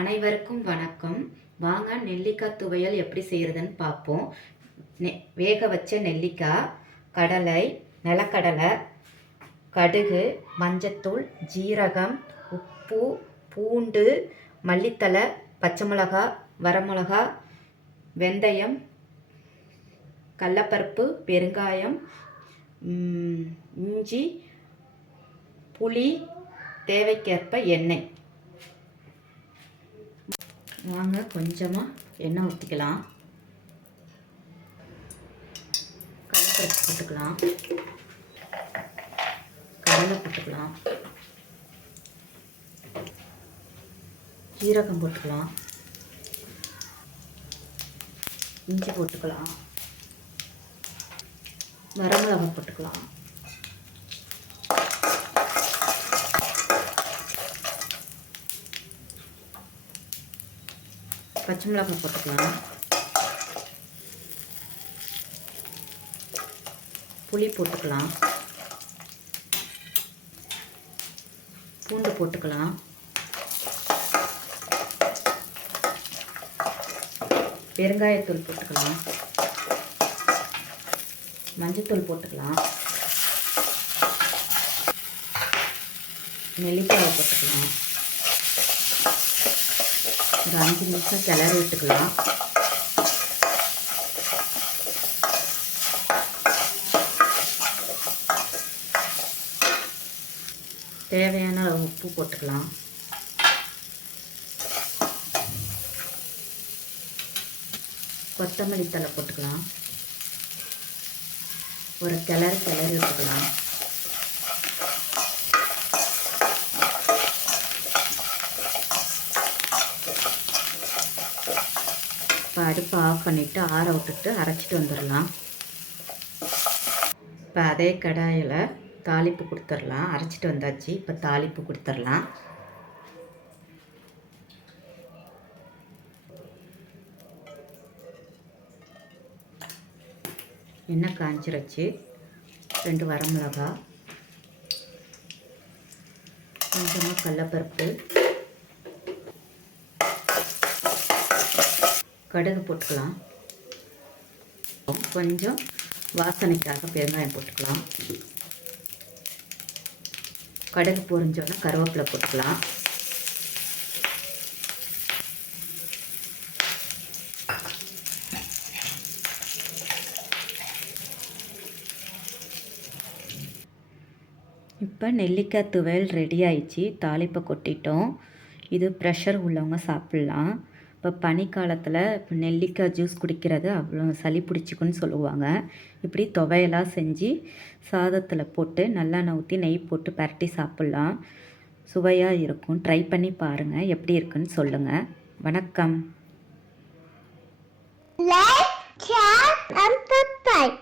அனைவருக்கும் வணக்கம். வாங்க நெல்லிக்காய் துவையல் எப்படி செய்கிறதுன்னு பார்ப்போம். வேக வச்ச நெல்லிக்காய், கடலை, நிலக்கடலை, கடுகு, மஞ்சத்தூள், ஜீரகம், உப்பு, பூண்டு, மல்லித்தழை, பச்சை மிளகா, வரமிளகா, வெந்தயம், கடலப்பருப்பு, பெருங்காயம், இஞ்சி, புளி, தேவைக்கேற்ப எண்ணெய். வாங்க கொஞ்சமாக எண்ணெய் ஊற்றிக்கலாம். கடலைப்பருப்பு போட்டுக்கலாம், கடலை போட்டுக்கலாம், ஜீரகம் போட்டுக்கலாம், இஞ்சி போட்டுக்கலாம், வரமிளகாய் போட்டுக்கலாம், பச்சை மிளகாய் போட்டுக்கலாம், புளி போட்டுக்கலாம், பூண்டு போட்டுக்கலாம், பெருங்காயத்தூள் போட்டுக்கலாம், மஞ்சத்தூள் போட்டுக்கலாம், நெல்லிக்காயை போட்டுக்கலாம். ஒரு 5 நிமிஷம் கிளறி விட்டுக்கலாம். தேவையான உப்பு போட்டுக்கலாம். கொத்தமல்லி தழை போட்டுக்கலாம். ஒரு கிளறி விட்டுக்கலாம். இப்போ அடுப்பை ஆஃப் பண்ணிவிட்டு ஆற விட்டுட்டு அரைச்சிட்டு வந்துடலாம். இப்போ அதே கடாயில் தாளிப்பு கொடுத்துடலாம். அரைச்சிட்டு வந்தாச்சு. இப்போ தாளிப்பு கொடுத்துடலாம். எண்ணெய் காஞ்சிருச்சு. 2 வரமிளகா, கொஞ்சமாக கடலைப்பருப்பு, கடுகு போட்டுக்கலாம். கொஞ்சம் வாசனைக்காக பெருங்காயம் போட்டுக்கலாம். கடுகு பொரிஞ்சோன்னா கருவேப்பிலை போட்டுக்கலாம். இப்போ நெல்லிக்காய் துவையல் ரெடி ஆயிடுச்சு. தாளிப்பை கொட்டிட்டோம். இது ப்ரெஷர் உள்ளவங்க சாப்பிட்லாம். இப்போ பனிக்காலத்தில் இப்போ நெல்லிக்காய் ஜூஸ் குடிக்கிறது அவ்வளோ சளி பிடிச்சிக்குன்னு சொல்லுவாங்க. இப்படி துவையலாக செஞ்சு சாதத்தில் போட்டு நல்லெண்ணெய் ஊற்றி நெய் போட்டு பரட்டி சாப்பிட்லாம். சுவையாக இருக்கும். ட்ரை பண்ணி பாருங்கள். எப்படி இருக்குன்னு சொல்லுங்கள். வணக்கம்.